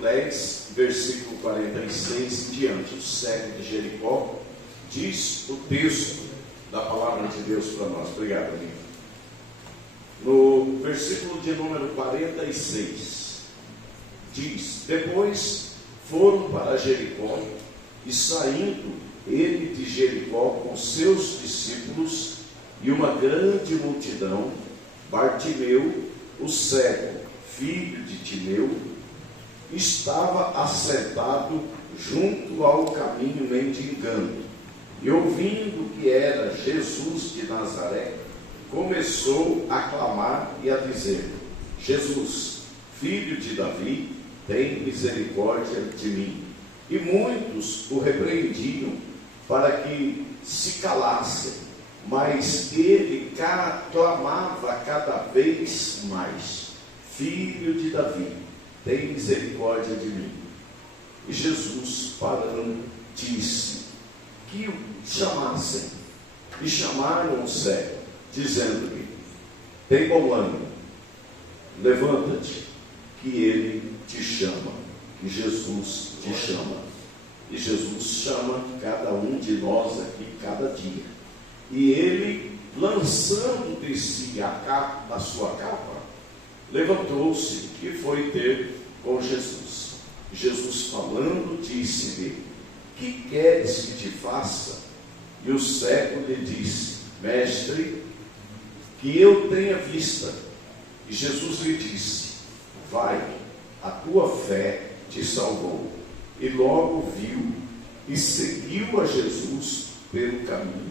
10, versículo 46 em diante, o cego de Jericó, diz o texto da palavra de Deus para nós. Obrigado, amigo. No versículo de número 46, diz: depois foram para Jericó, e saindo ele de Jericó com seus discípulos e uma grande multidão, Bartimeu, o cego, filho de Timeu, estava assentado junto ao caminho mendigando, e ouvindo que era Jesus de Nazaré, começou a clamar e a dizer: Jesus, filho de Davi, tem misericórdia de mim. E muitos o repreendiam para que se calasse, mas ele clamava cada vez mais: Filho de Davi, tem misericórdia de mim. E Jesus, parando, disse que o chamassem. E chamaram o cego, dizendo-lhe: tem bom ânimo, levanta-te, que ele te chama, que Jesus te chama. E Jesus chama cada um de nós aqui cada dia. E ele, lançando de si a sua capa, levantou-se e foi ter com Jesus. Jesus, falando, disse-lhe: que queres que te faça? E o cego lhe disse: mestre, que eu tenha vista. E Jesus lhe disse: vai, a tua fé te salvou. E logo viu e seguiu a Jesus pelo caminho.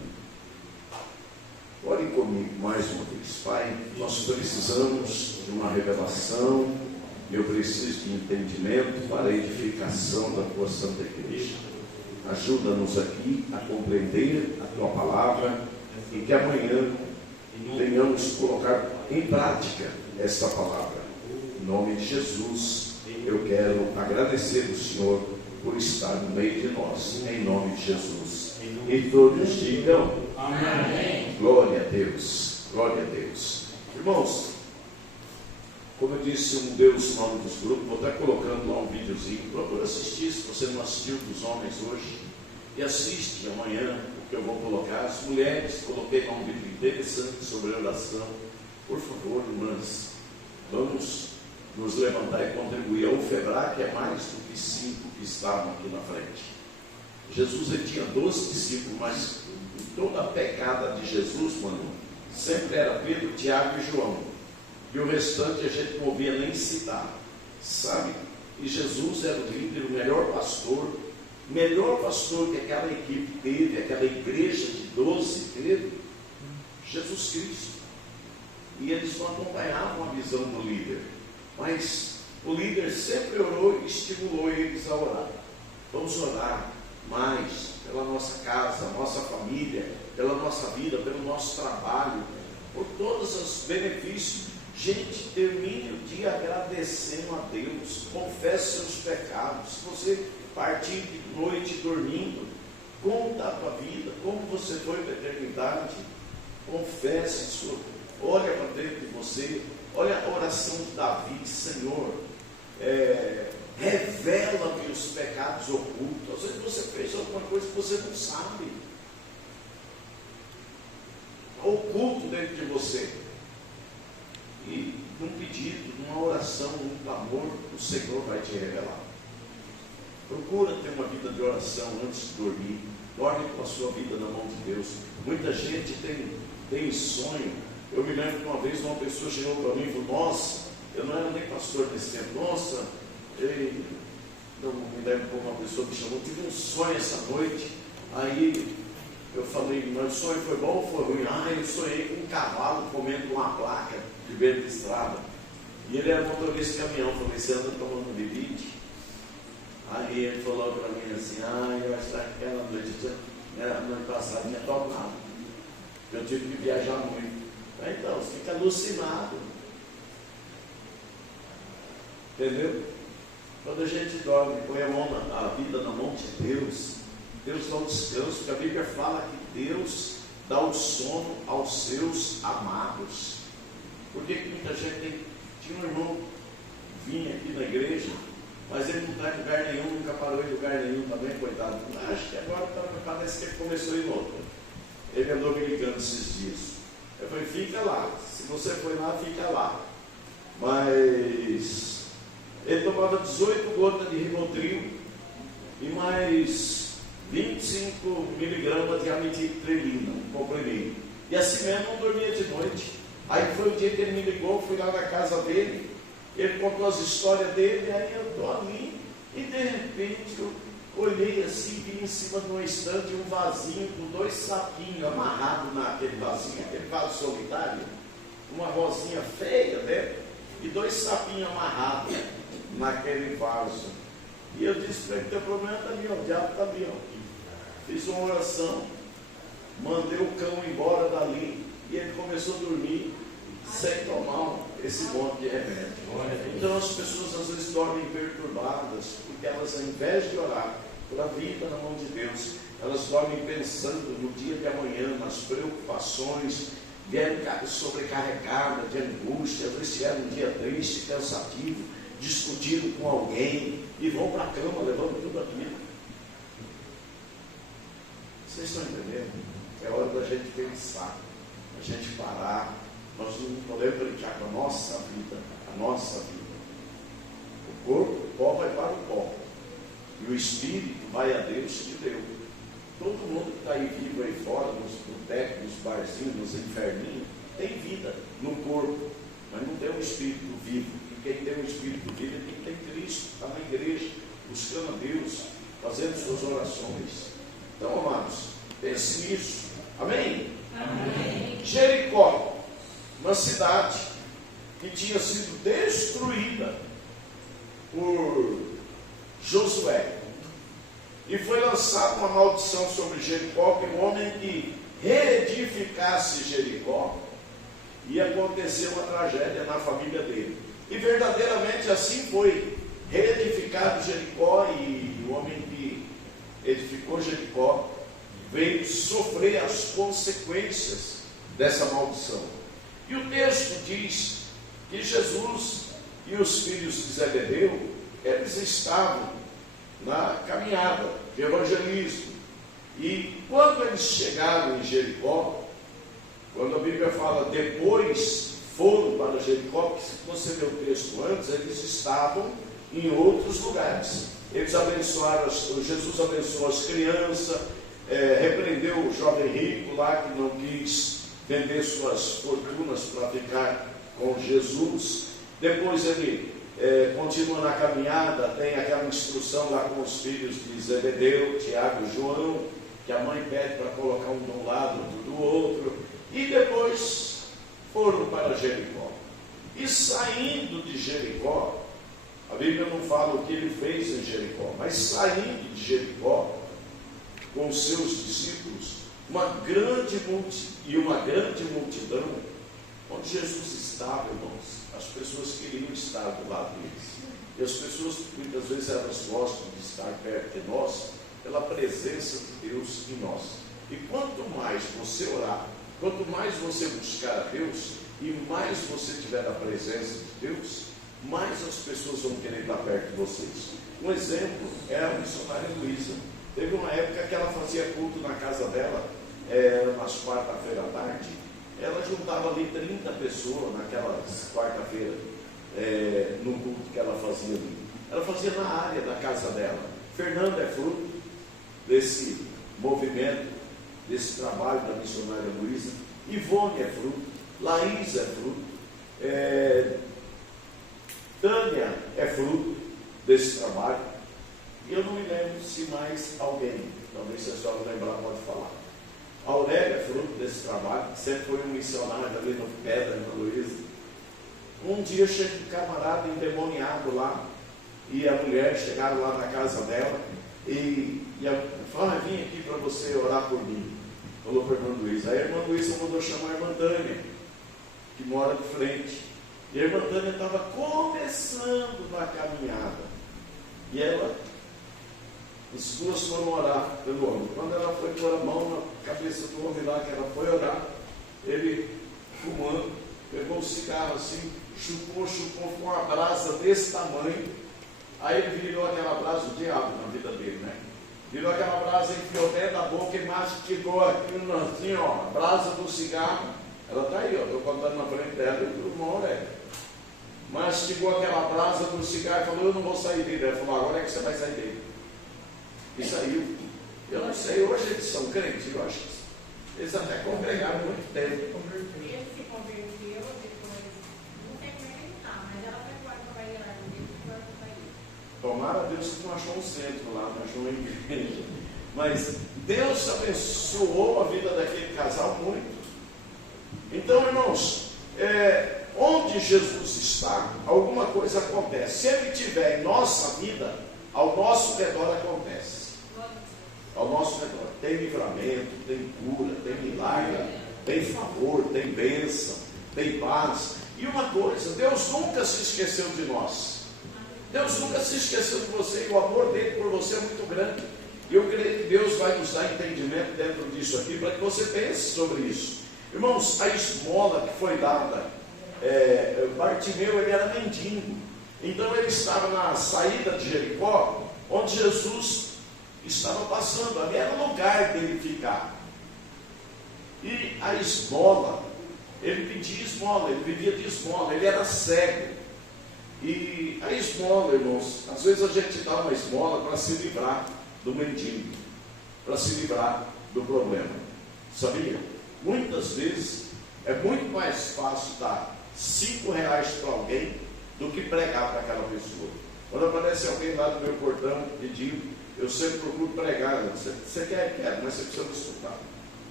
Ore comigo mais uma vez. Pai, nós precisamos de uma revelação, eu preciso de entendimento para a edificação da tua santa igreja. Ajuda-nos aqui a compreender a tua palavra e que amanhã venhamos colocar em prática esta palavra. Em nome de Jesus, eu quero agradecer ao Senhor por estar no meio de nós, em nome de Jesus. E todos digam amém. Glória a Deus, glória a Deus. Irmãos, como eu disse, um Deus, o nome dos grupos, vou estar colocando lá um videozinho, procura assistir, se você não assistiu dos homens hoje, e assiste amanhã o que eu vou colocar. As mulheres, coloquei lá um vídeo interessante sobre oração. Por favor, irmãs, vamos nos levantar e contribuir. A UFEBRAC é mais do que 5 que estavam aqui na frente. Jesus, ele tinha 12 discípulos, mas em toda a pegada de Jesus, mano, sempre era Pedro, Tiago e João. E o restante a gente não ouvia nem citar, sabe? E Jesus era o líder, o melhor pastor que aquela equipe teve, aquela igreja de 12 teve, Jesus Cristo. E eles não acompanhavam a visão do líder, mas o líder sempre orou e estimulou eles a orar. Vamos orar mais pela nossa casa, nossa família, pela nossa vida, pelo nosso trabalho, por todos os benefícios. Gente, termine o dia agradecendo a Deus. Confesse seus pecados. Se você partir de noite dormindo, conta a tua vida, como você foi para a eternidade. Confesse sua. Olha para dentro de você. Olha a oração de Davi: Senhor, revela-me os pecados ocultos. Às vezes você fez alguma coisa que você não sabe, oculto dentro de você. E num pedido, numa oração, num clamor, o Senhor vai te revelar. Procura ter uma vida de oração antes de dormir. Dorme com a sua vida na mão de Deus. Muita gente tem sonho. Eu me lembro que uma vez uma pessoa chegou para mim e falou: nossa, eu não era nem pastor nesse tempo. Nossa, não me lembro como uma pessoa me chamou, tive um sonho essa noite. Aí eu falei: mas o sonho foi bom ou foi ruim? Eu sonhei com um cavalo comendo uma placa de beira de estrada. E ele era motorista de caminhão. Eu falei: você anda tomando bebide? Aí ele falou para mim assim: eu acho que aquela noite passada tinha tomado. Eu tive que viajar muito. Então, você fica alucinado. Entendeu? Quando a gente dorme, põe a vida na mão de Deus, Deus dá um descanso, porque a Bíblia fala que Deus dá o sono aos seus amados. Por que muita gente tinha um irmão, vinha aqui na igreja, mas ele também, coitado. Acho que agora parece que ele começou a ir outra. Ele andou me ligando esses dias. Eu falei, fica lá. Se você foi lá, fica lá. Mas ele tomava 18 gotas de Rivotril e mais 25 miligramas de amitriptilina, um comprimido. E assim mesmo não dormia de noite. Aí foi o dia que ele me ligou, fui lá na casa dele, ele contou as histórias dele, aí eu estou ali, e de repente eu olhei assim, vi em cima de um estante um vasinho com 2 sapinhos amarrados naquele vasinho, aquele vaso solitário, uma rosinha feia, né? E 2 sapinhos amarrados naquele vaso. E eu disse para ele, teu problema está ali, ó, o diabo está ali, ó. Fiz uma oração, mandei o cão embora dali, e ele começou a dormir sem tomar esse monte de remédio. Então as pessoas às vezes dormem perturbadas, porque elas, ao invés de orar pela vida na mão de Deus, elas dormem pensando no dia de amanhã, nas preocupações, vieram sobrecarregadas de angústia, às vezes tiveram um dia triste, cansativo, discutiram com alguém e vão para a cama levando tudo aquilo. Vocês estão entendendo? É hora da gente pensar, a gente parar. Nós não podemos brincar com a nossa vida, a nossa vida. O corpo, o pó vai para o pó. E o espírito vai a Deus que deu. Todo mundo que está aí vivo aí fora, nos botecos, nos barzinhos, nos inferninhos, tem vida no corpo, mas não tem um espírito vivo. E quem tem um espírito vivo é quem tem Cristo, está na igreja, buscando a Deus, fazendo suas orações. Então, amados, pense nisso. Amém? Amém. Jericó, uma cidade que tinha sido destruída por Josué. E foi lançada uma maldição sobre Jericó, que o homem que reedificasse Jericó, ia acontecer uma tragédia na família dele. E verdadeiramente assim foi. Reedificado Jericó, e o homem que edificou Jericó veio sofrer as consequências dessa maldição. E o texto diz que Jesus e os filhos de Zebedeu, eles estavam na caminhada de evangelismo. E quando eles chegaram em Jericó, quando a Bíblia fala depois foram para Jericó, porque se você ler o texto antes, eles estavam em outros lugares. Eles abençoaram, Jesus abençoou as crianças, repreendeu o jovem rico lá que não quis vender suas fortunas para ficar com Jesus. Depois ele continua na caminhada, tem aquela instrução lá com os filhos de Zebedeu, Tiago e João, que a mãe pede para colocar um de um lado, outro do outro, e depois foram para Jericó. E saindo de Jericó, a Bíblia não fala o que ele fez em Jericó, mas saindo de Jericó, com os seus discípulos, uma grande multidão, onde Jesus estava, irmãos, as pessoas queriam estar do lado deles. E as pessoas, muitas vezes, elas gostam de estar perto de nós, pela presença de Deus em nós. E quanto mais você orar, quanto mais você buscar a Deus, e mais você tiver a presença de Deus, mais as pessoas vão querer estar perto de vocês. Um exemplo é a missionária Luísa. Teve uma época que ela fazia culto na casa dela, nas quarta-feira à tarde. Ela juntava ali 30 pessoas naquelas quarta-feira, no culto que ela fazia ali. Ela fazia na área da casa dela. Fernanda é fruto desse movimento, desse trabalho da missionária Luísa. Ivone é fruto, Laís é fruto, Tânia é fruto desse trabalho. E eu não me lembro se mais alguém, talvez se a senhora lembrar, pode falar. A Aurélia é fruto desse trabalho, sempre foi um missionário ali no pé da irmã Luísa. Um dia chega um camarada endemoniado lá, e a mulher chegaram lá na casa dela, e ela falou, vim aqui para você orar por mim. Falou para a irmã Luísa. Aí a irmã Luísa mandou chamar a irmã Tânia, que mora de frente. E a irmã Tânia estava começando na caminhada. E ela, as duas foram orar pelo homem. Quando ela foi pôr a mão na cabeça do homem lá, que ela foi orar, ele, fumando, pegou um cigarro assim, chupou com uma brasa desse tamanho. Aí ele virou aquela brasa, o diabo na vida dele, né? virou aquela brasa, enfiou dentro da boca e mastigou aquilo assim, ó, a brasa do cigarro. Ela está aí, ó, estou contando na frente dela e o irmão mastigou aquela brasa do cigarro e falou: eu não vou sair dele. Ela falou: agora é que você vai sair dele. E saiu. Eu não sei, hoje eles são crentes, eu acho que eles até congregaram muito tempo. Ele se converteu, depois, não sei como é que ele está, mas ela foi embora para Bahia lá, ele foi para Bahia. Tomara a Deus que não achou um centro lá, não achou uma igreja. Mas Deus abençoou a vida daquele casal muito. Então, irmãos, onde Jesus está, alguma coisa acontece. Se Ele estiver em nossa vida, ao nosso redor acontece. Ao nosso redor tem livramento, tem cura, tem milagre, tem favor, tem bênção, tem paz. E uma coisa, Deus nunca se esqueceu de nós. Deus nunca se esqueceu de você, e o amor dele por você é muito grande. E eu creio que Deus vai nos dar entendimento dentro disso aqui, para que você pense sobre isso. Irmãos, a esmola que foi dada, Bartimeu, ele era mendigo. Então ele estava na saída de Jericó, onde Jesus estava passando, ali era o lugar dele ficar. E a esmola, ele pedia esmola, ele vivia de esmola, ele era cego. E a esmola, irmãos, às vezes a gente dá uma esmola para se livrar do mendigo, para se livrar do problema. Sabia? Muitas vezes é muito mais fácil dar R$5 para alguém do que pregar para aquela pessoa. Quando aparece alguém lá no meu portão pedindo, eu sempre procuro pregar. Você quer, mas você precisa me escutar.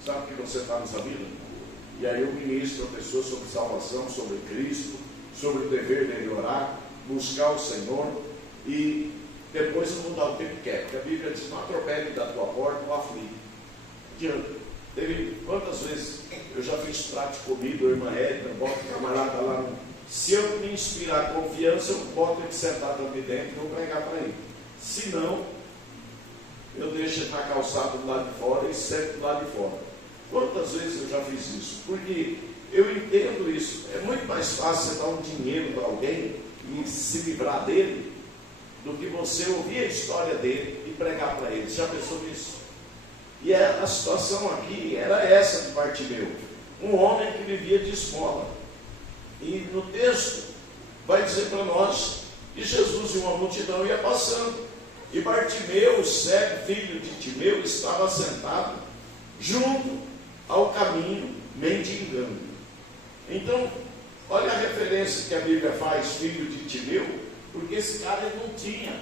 Sabe que você está nessa vida? E aí eu ministro a pessoa sobre salvação, sobre Cristo, sobre o dever dele orar, buscar o Senhor, e depois eu vou dar o tempo que quer. Porque a Bíblia diz: não atropele da tua porta o aflito. Quantas vezes eu já fiz prato de comida, a irmã Érica, bota o camarada lá. Se eu me inspirar confiança, eu boto ele sentado aqui dentro e vou pregar para ele. Se não, eu deixo ele na calçada do lado de fora e sento do lado de fora. Quantas vezes eu já fiz isso? Porque eu entendo isso. É muito mais fácil você dar um dinheiro para alguém e se livrar dele, do que você ouvir a história dele e pregar para ele. Você já pensou nisso? E a situação aqui era essa de Bartimeu, um homem que vivia de esmola. E no texto vai dizer para nós que Jesus e uma multidão ia passando, e Bartimeu, o cego, filho de Timeu, estava sentado junto ao caminho, mendigando. Então, olha a referência que a Bíblia faz, filho de Timeu, porque esse cara ele não tinha.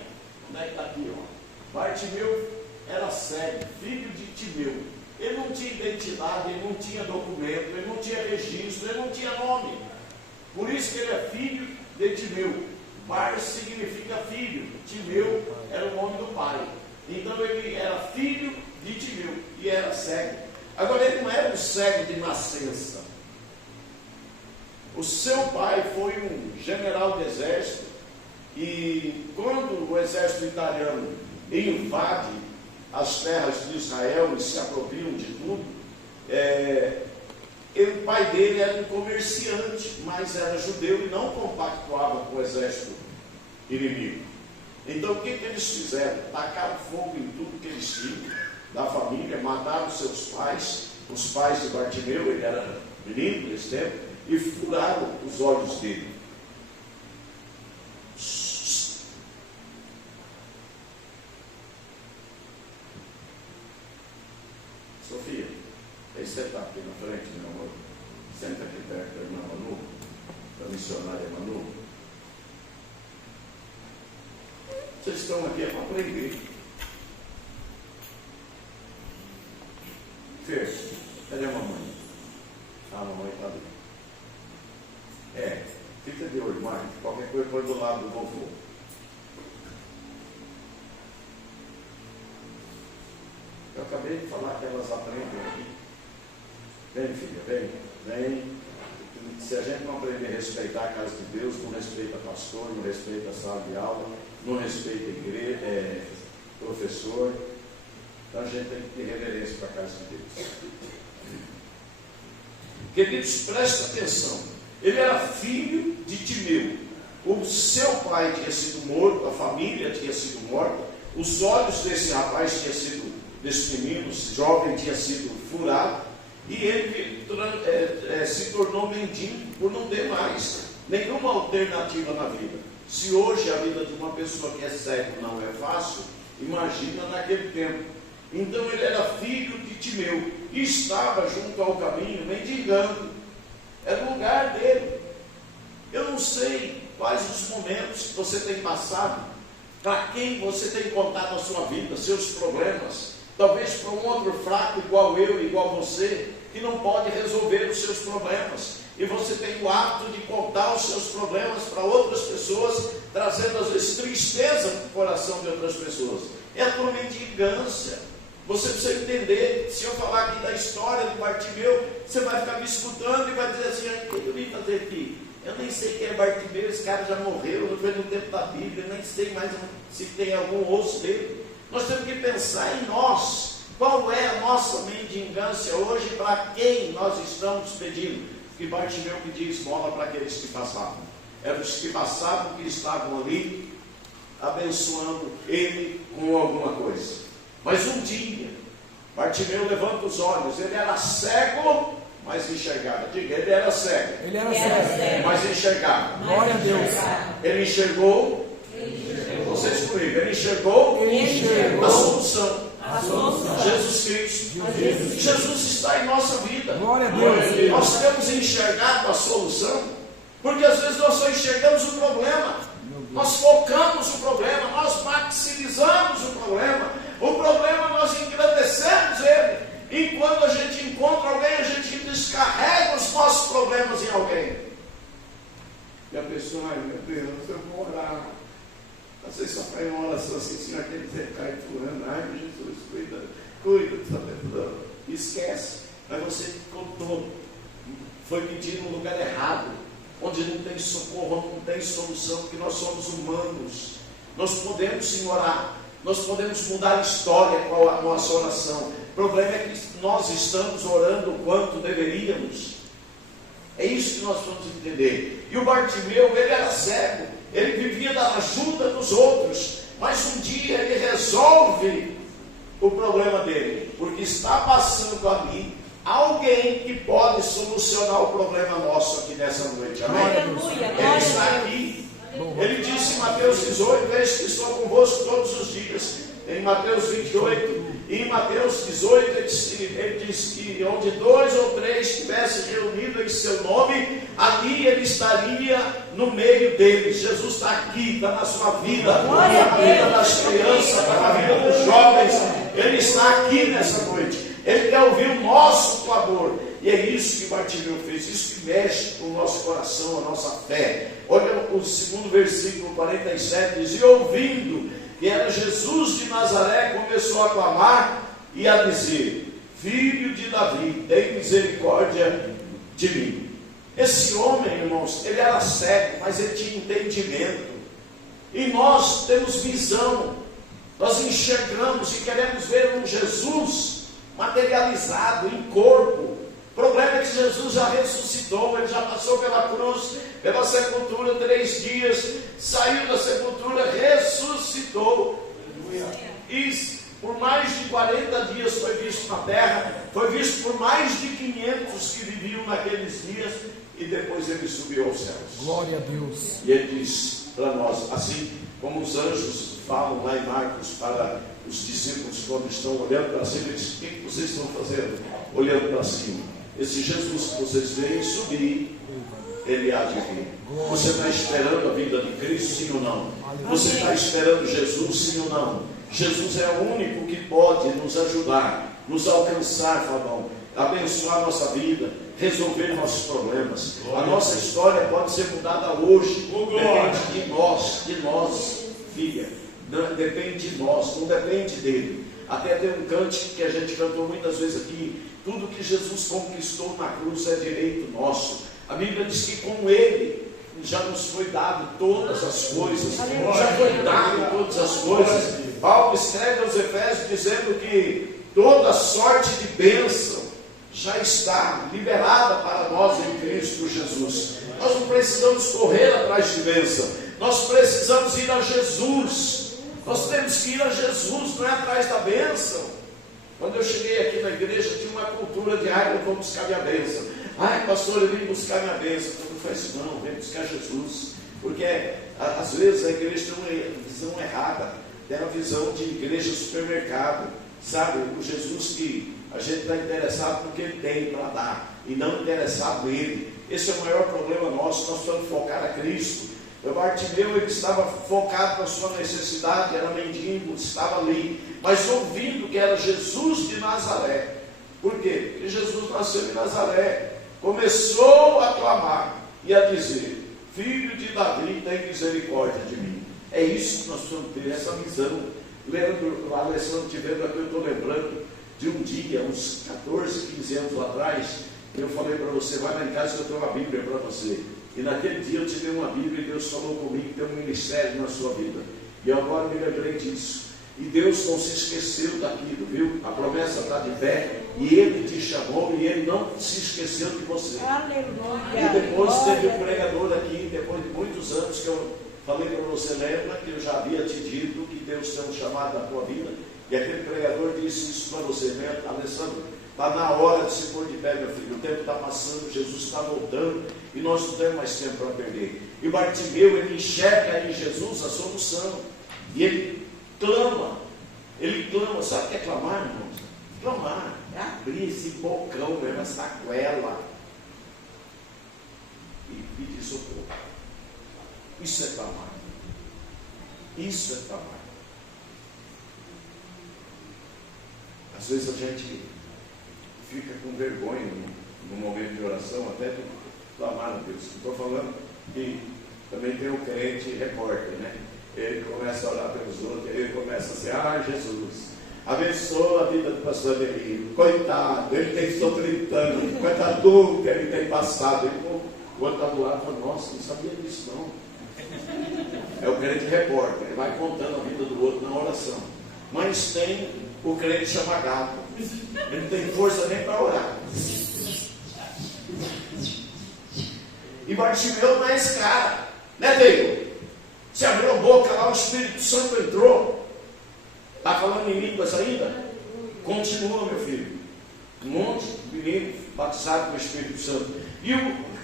Onde é que está aqui? Ó? Bartimeu era cego, filho de Timeu. Ele não tinha identidade, ele não tinha documento, ele não tinha registro, ele não tinha nome. Por isso que ele é filho de Timeu. Bar significa filho, Timeu era o nome do pai. Então ele era filho de Timeu e era cego. Agora ele não era um cego de nascença. O seu pai foi um general do exército, e quando o exército italiano invade as terras de Israel e se apropriam de tudo, o pai dele era um comerciante, mas era judeu e não compactuava com o exército inimigo. Então o que eles fizeram? Tacaram fogo em tudo que eles tinham da família, mataram seus pais, os pais de Bartimeu, ele era menino nesse tempo, e furaram os olhos dele. Sofia, aí você está aqui na frente, meu amor. Senta aqui perto da irmã Manu, da missionária Manu. Vocês estão aqui para aprender. Fê, cadê a mamãe? A mamãe está ali. Fica de olho, Marcos. Qualquer coisa põe do lado do vovô. Eu acabei de falar que elas aprendem aqui. Vem, filha, vem. Se a gente não aprender a respeitar a casa de Deus, não respeita pastor, não respeita a sala de aula, não respeita a igreja, professor, então a gente tem que ter reverência para a casa de Deus. Queridos, presta atenção. Ele era filho de Timeu. O seu pai tinha sido morto, a família tinha sido morta, Os olhos desse rapaz desse menino, jovem, tinha sido furado, e ele se tornou mendigo por não ter mais nenhuma alternativa na vida. Se hoje a vida de uma pessoa que é cego não é fácil, imagina naquele tempo. Então ele era filho de Timeu e estava junto ao caminho mendigando. Era o lugar dele. Eu não sei quais os momentos que você tem passado, para quem você tem contado a sua vida, seus problemas. Talvez para um outro fraco igual eu, igual você, que não pode resolver os seus problemas. E você tem o hábito de contar os seus problemas para outras pessoas, trazendo às vezes tristeza para o coração de outras pessoas. É a tua mendigância. Você precisa entender, se eu falar aqui da história de Bartimeu, você vai ficar me escutando e vai dizer assim: o que eu vim fazer aqui? Eu nem sei quem é Bartimeu, esse cara já morreu, não foi no tempo da Bíblia, nem sei mais se tem algum osso dele. Nós temos que pensar em nós. Qual é a nossa mendigância hoje? Para quem nós estamos pedindo? Que Bartimeu pedia esmola para aqueles que passavam. Eram os que passavam que estavam ali, abençoando ele com alguma coisa. Mas um dia, Bartimeu levanta os olhos. Ele era cego, mas enxergava. Diga, ele era cego. Ele era cego, mas enxergava. Glória a Deus. Ele enxergou. Vocês comigo. Ele enxergou a solução. Jesus Cristo. Jesus está em nossa vida. Glória a Deus. Nós temos enxergado a solução, porque às vezes nós só enxergamos o problema, nós focamos o problema, nós maximizamos o problema, nós engrandecemos ele, e quando a gente encontra alguém, a gente descarrega os nossos problemas em alguém, e a pessoa: ai meu Deus, eu vou orar. Vocês só fazem uma oração assim: Senhor, aquele Zé cai fulano, ai Jesus, cuida dessa pessoa. Esquece. Mas você contou, foi pedir no lugar errado, onde não tem socorro, não tem solução, porque nós somos humanos. Nós podemos sim orar, nós podemos mudar a história com a nossa oração. O problema é que nós estamos orando o quanto deveríamos. É isso que nós vamos entender. E o Bartimeu, ele era cego, ele vivia da ajuda dos outros, mas um dia ele resolve o problema dele, porque está passando ali alguém que pode solucionar o problema nosso aqui nessa noite. Amém? Aleluia, Ele está aqui. Ele disse em Mateus 18: eis que estou convosco todos os dias. Em Mateus 28 e em Mateus 18 ele diz que onde 2 ou 3 estivessem reunidos em seu nome, ali ele estaria no meio deles. Jesus está aqui, está na sua vida, está na vida das crianças, está na vida dos jovens. Ele está aqui nessa noite. Ele quer ouvir o nosso clamor. E é isso que Bartimeu fez, isso que mexe com o nosso coração, a nossa fé. Olha o segundo versículo 47, diz: e ouvindo que era Jesus de Nazaré, começou a clamar e a dizer: filho de Davi, tem misericórdia de mim. Esse homem, irmãos, ele era cego, mas ele tinha entendimento. E nós temos visão, nós enxergamos e queremos ver um Jesus materializado em corpo. O problema é que Jesus já ressuscitou, ele já passou pela cruz, pela sepultura 3 dias, saiu da sepultura, ressuscitou. E por mais de 40 dias foi visto na terra, foi visto por mais de 500 que viviam naqueles dias, e depois ele subiu aos céus. Glória a Deus. E ele diz para nós, assim como os anjos falam lá em Marcos para os discípulos quando estão olhando para cima, eles dizem: o que vocês estão fazendo olhando para cima? Esse Jesus que vocês veem subir, ele há de vir. Você está esperando a vinda de Cristo, sim ou não? Você está esperando Jesus, sim ou não? Jesus é o único que pode nos ajudar, nos alcançar, Fabão, abençoar nossa vida, resolver nossos problemas. A nossa história pode ser mudada hoje. Depende de nós, filha. Depende de nós, não depende dele. Até tem um cântico que a gente cantou muitas vezes aqui: tudo que Jesus conquistou na cruz é direito nosso. A Bíblia diz que com ele já nos foi dado todas as coisas, já foi dado todas as coisas. Paulo escreve aos Efésios dizendo que toda sorte de bênção já está liberada para nós em Cristo Jesus. Nós não precisamos correr atrás de bênção, nós precisamos ir a Jesus. Nós temos que ir a Jesus, não é atrás da bênção. Quando eu cheguei aqui na igreja, tinha uma cultura de, eu vou buscar minha bênção. Pastor, eu vim buscar minha bênção. Não faz isso não, vem buscar Jesus. Porque às vezes a igreja tem uma visão errada, tem uma visão de igreja supermercado, sabe? O Jesus que a gente está interessado no que ele tem para dar, e não interessado nele. Esse é o maior problema nosso, nós precisamos focar a Cristo. O Bartimeu, ele estava focado na sua necessidade, era mendigo, estava ali, mas ouvindo que era Jesus de Nazaré. Por quê? Porque Jesus nasceu em Nazaré, começou a clamar e a dizer: Filho de Davi, tem misericórdia de mim. É isso que nós precisamos ter, essa visão. Lembro, lá Alessandro tivendo aqui, eu estou lembrando de um dia, uns 14, 15 anos atrás, eu falei para você, vai lá em casa que eu tenho uma Bíblia para você. E naquele dia eu te dei uma Bíblia e Deus falou comigo que tem um ministério na sua vida. E eu agora me lembrei disso. E Deus não se esqueceu daquilo, viu? A promessa está de pé. E Ele te chamou e Ele não se esqueceu de você. Aleluia. E depois teve um pregador aqui, depois de muitos anos que eu falei para você, lembra que eu já havia te dito que Deus tem um chamado na tua vida. E aquele pregador disse isso para você, né? Alessandro, está na hora de se pôr de pé, meu filho. O tempo está passando, Jesus está voltando e nós não temos mais tempo para perder. E Bartimeu, ele enxerga em Jesus a solução. E ele clama. Ele clama. Sabe o que é clamar, irmãos? Clamar. É abrir esse bocão, essa saquela e pedir socorro. Isso é clamar. Isso é clamar. Às vezes a gente fica com vergonha no momento de oração, até de clamar a Deus. Estou falando que também tem o crente repórter, né? Ele começa a orar pelos outros, ele começa a dizer: Jesus, abençoa a vida do pastor Emílio. Coitado, ele tem sofrido, coitado do que ele tem passado. O outro está do lado e fala: nossa, não sabia disso não. É o crente repórter, ele vai contando a vida do outro na oração. Mas tem o crente chamado, ele não tem força nem para orar. E Bartimeu não é esse cara, né, Deus? Você abriu a boca lá, o Espírito Santo entrou. Está falando em línguas ainda? Continua, meu filho. Um monte de menino batizado com o Espírito Santo. E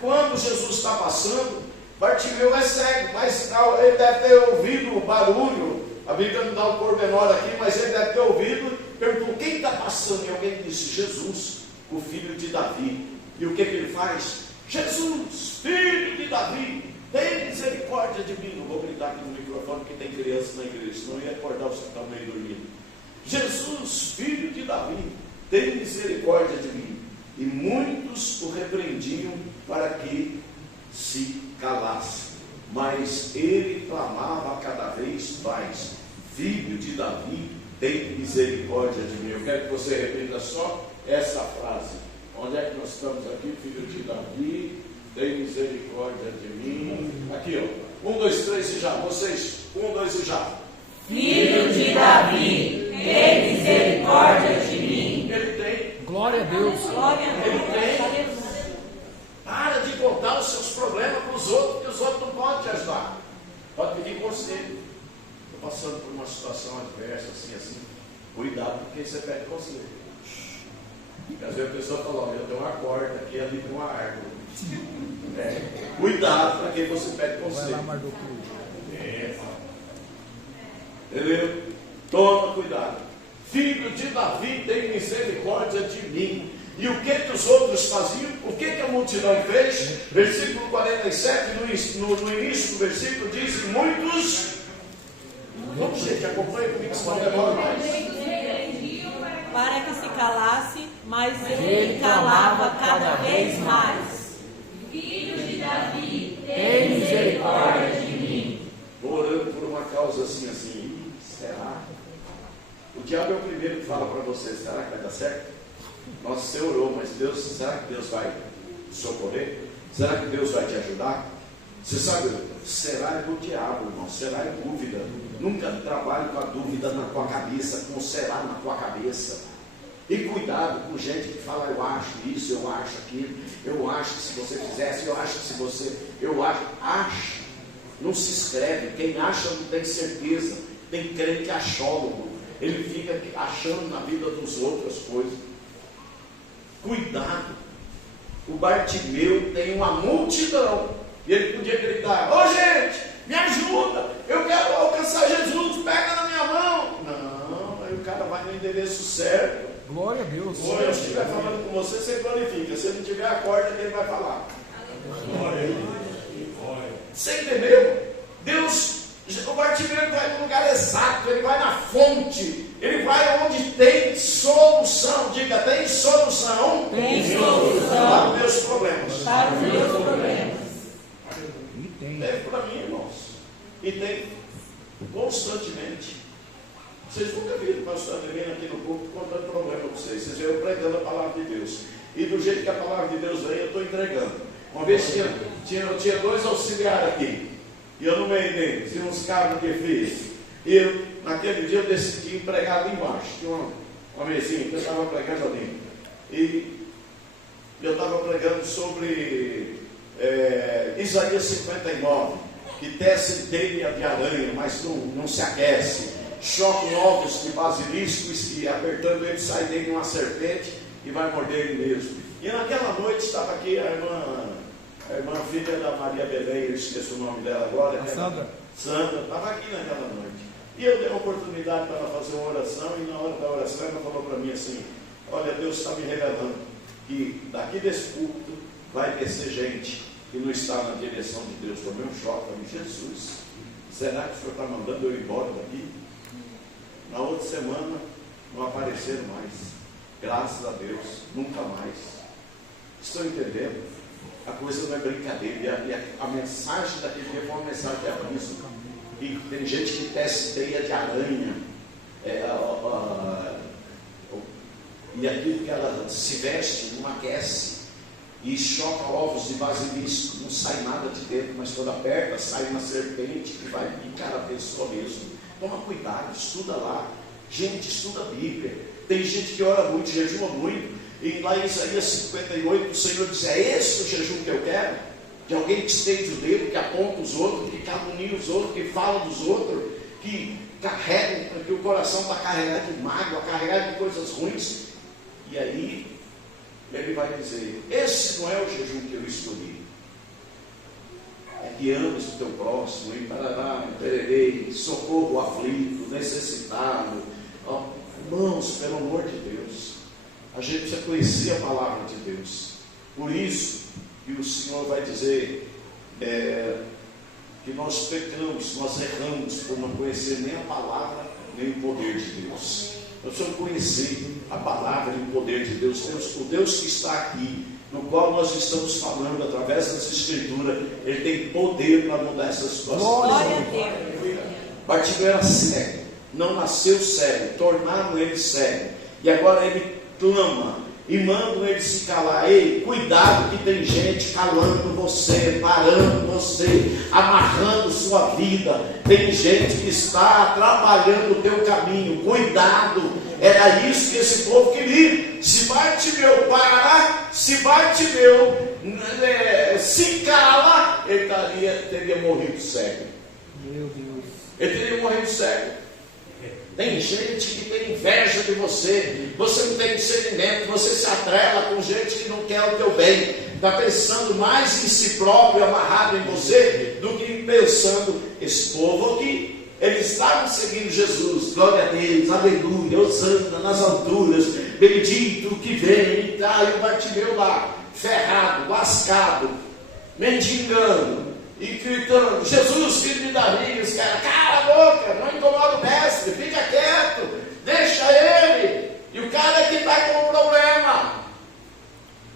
quando Jesus está passando, Bartimeu é cego, mas ele deve ter ouvido o barulho. A Bíblia não dá o pormenor aqui, mas ele deve ter ouvido. Perguntou: quem está passando? E alguém disse: Jesus, o filho de Davi. E o que ele faz? Jesus, filho de Davi, tem misericórdia de mim. Não vou gritar aqui no microfone porque tem criança na igreja, senão ia acordar você que está meio dormindo. Jesus, filho de Davi, tem misericórdia de mim. E muitos o repreendiam para que se calasse. Mas ele clamava cada vez mais: Filho de Davi, tem misericórdia de mim. Eu quero que você repita só essa frase. Onde é que nós estamos aqui? Filho de Davi, tem misericórdia de mim. Aqui, ó. 1, 2, 3 e já. Vocês, 1, 2 e já. Filho de Davi, tem misericórdia de mim. Ele tem. Glória a Deus. Glória a Ele Deus. tem. Para de contar os seus problemas para os outros, porque os outros não podem te ajudar. Pode pedir conselho. Estou passando por uma situação adversa, assim. Cuidado, porque você pede conselho. Porque às vezes a pessoa fala: olha, eu tenho uma corda aqui, ali tem uma árvore. Cuidado para quem você pede conselho. Entendeu? Toma cuidado. Filho de Davi, tem misericórdia de mim. E o que os outros faziam? O que a multidão fez? Versículo 47, no início do versículo, diz: muitos. Vamos, gente, acompanha comigo, se não demora mais. Para que se calasse, mas ele calava cada vez mais. Filho de Davi, Tem misericórdia de mim. Vou orando por uma causa assim. Será? O diabo é o primeiro que fala para você: será que vai dar certo? Nossa, você orou, mas Deus, será que Deus vai te socorrer? Será que Deus vai te ajudar? Você sabe, será é do diabo, irmão. Será é dúvida. Nunca trabalhe com a dúvida na tua cabeça, com o será na tua cabeça. E cuidado com gente que fala: eu acho isso, eu acho aquilo, eu acho que se você fizesse, eu acho que se você, eu acho. Acha, não se escreve. Quem acha não tem certeza. Tem crente achólogo, ele fica achando na vida dos outros as coisas. Cuidado. O Bartimeu tem uma multidão, e ele podia gritar: ô gente, me ajuda, eu quero alcançar Jesus, pega na minha mão. Não, aí o cara vai no endereço certo. Glória a Deus. Se eu estiver falando com você, você glorifica. Se ele tiver a corda, ele vai falar. Você entendeu? Deus, o Bartimeu vai no lugar exato, ele vai na fonte, ele vai onde tem solução. Diga, tem solução. Tem solução para os meus problemas. para os meus problemas. E tem. Deve para mim, irmãos. E tem constantemente. Vocês nunca viram o pastor Adriano aqui no púlpito contando problema para vocês. Vocês viram pregando a palavra de Deus. E do jeito que a palavra de Deus vem, eu estou entregando. Uma vez tinha 2 auxiliares aqui. E eu no meio deles, tinha uns cabos que fiz. E eu, naquele dia eu decidi pregar ali embaixo. Tinha uma mesinha que eu estava pregando ali. E eu estava pregando sobre Isaías 59, que tece teia de aranha, mas não se aquece. Chocam ovos de basilisco e apertando ele sai dele uma serpente e vai morder ele mesmo. E naquela noite estava aqui a irmã filha da Maria Belém, eu esqueço o nome dela agora. Sandra, estava aqui naquela noite. E eu dei a oportunidade para ela fazer uma oração, e na hora da oração ela falou para mim assim: olha, Deus está me revelando que daqui desse culto vai descer gente que não está na direção de Deus. Tomei um choque, falei: Jesus, será que o Senhor está mandando eu ir embora daqui? Na outra semana não apareceram mais, graças a Deus, nunca mais. Estão entendendo? A coisa não é brincadeira. E a mensagem daquele dia foi uma mensagem de aviso. E tem gente que tece teia de aranha, e aquilo que ela se veste não aquece, e choca ovos de basilisco, não sai nada de dentro, mas quando aperta sai uma serpente que vai picar a pessoa mesmo. Toma cuidado, estuda lá. Gente, estuda a Bíblia. Tem gente que ora muito, jejua muito. E lá em Isaías 58, o Senhor diz: é esse o jejum que eu quero? De alguém que estende o dedo, que aponta os outros, que calunia os outros, que fala dos outros, que carrega, que o coração está carregado de mágoa, carregado de coisas ruins. E aí, ele vai dizer: esse não é o jejum que eu escolhi. É que ames o teu próximo, e parará, tererei, socorro o aflito, necessitado. Oh, irmãos, pelo amor de Deus, a gente precisa conhecer a palavra de Deus. Por isso que o Senhor vai dizer que nós pecamos, nós erramos por não conhecer nem a palavra, nem o poder de Deus. Nós precisamos conhecer a palavra e o poder de Deus. O Deus que está aqui, no qual nós estamos falando através das Escrituras, Ele tem poder para mudar essa situação. Glória a Deus. Bartimeu era cego, não nasceu cego, tornaram ele cego, e agora ele clama e mandam ele se calar. Ei, cuidado que tem gente calando você, parando você, amarrando sua vida. Tem gente que está atrapalhando o teu caminho. Cuidado. Era isso que esse povo queria. Se Bartimeu parar, se Bartimeu se cala, ele teria morrido cego. Meu Deus. Ele teria morrido cego. Tem gente que tem inveja de você, você não tem discernimento, você se atrela com gente que não quer o teu bem, está pensando mais em si próprio, amarrado em você, do que pensando. Esse povo aqui, eles estavam seguindo Jesus, glória a Deus, aleluia, Hosana nas alturas, bendito que vem, e tá, e o Bartimeu lá, ferrado, lascado, mendigando, e gritando: Jesus, filho de Davi. Os caras: cala a boca, não incomoda o mestre, fica quieto, deixa ele. E o cara é que está com um problema.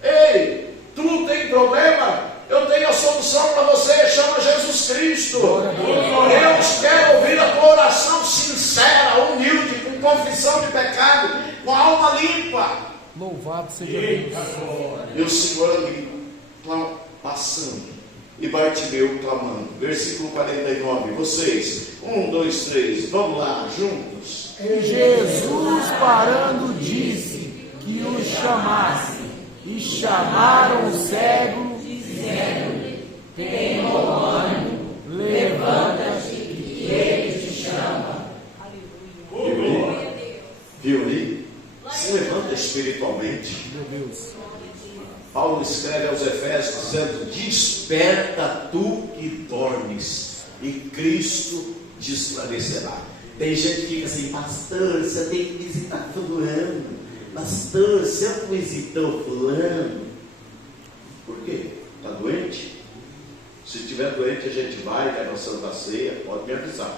Ei, tu tem problema? Eu tenho a solução para você, chama Jesus Cristo. Deus quer ouvir a tua oração sincera, humilde, com confissão de pecado, com a alma limpa. Louvado seja Deus. E o Senhor ali passando, e Bartimeu clamando. Versículo 49. Vocês, 1, 2, 3, vamos lá, juntos. E Jesus, parando, disse que o chamasse. E chamaram o cego, dizendo: tem bom ânimo, levanta-te, que ele te chama. Viu aí? Se levanta espiritualmente. Meu Deus. Paulo escreve aos Efésios dizendo: desperta tu que dormes, e Cristo te esclarecerá. Tem gente que fica assim: pastor, você tem que visitar fulano. Pastor, você não visitou fulano? Por quê? Está doente? Se estiver doente, a gente vai na Santa Ceia, pode me avisar.